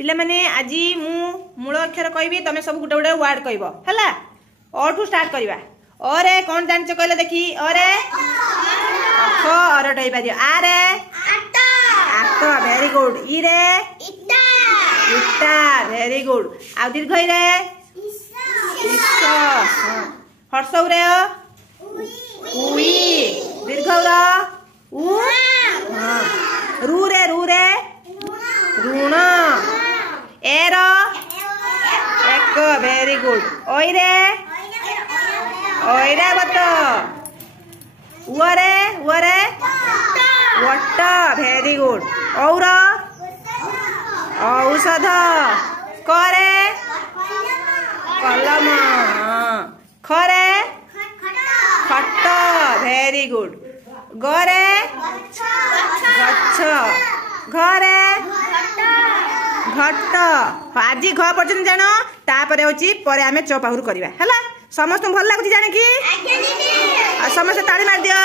पिला माने आज मु मूल अक्षर कहबी तमे सब गुटे गुटे वर्ड कहबो हला ओ ठू स्टार्ट करबा ओरे कोन जानछ कहले देखी ओरे अख और टई पादियो आरे आटा आटा वेरी गुड ई रे इटा इटा वेरी गुड आ दीर्घ ई रे इसा हर्षौ रे उई दीर्घ रा उ रू रे ऋण एर एक वेरी गुड ओइरे ओइरे बत उरे वट वेरी गुड और औषध करे कलम खरे खट वेरी गुड गरे गच्छ घरे घट आज घ पर्यटन जान तापर होची परे आमे चौपाहुर करवा है समस्त भल लगुच जाने की समस्त ताली मार दियो।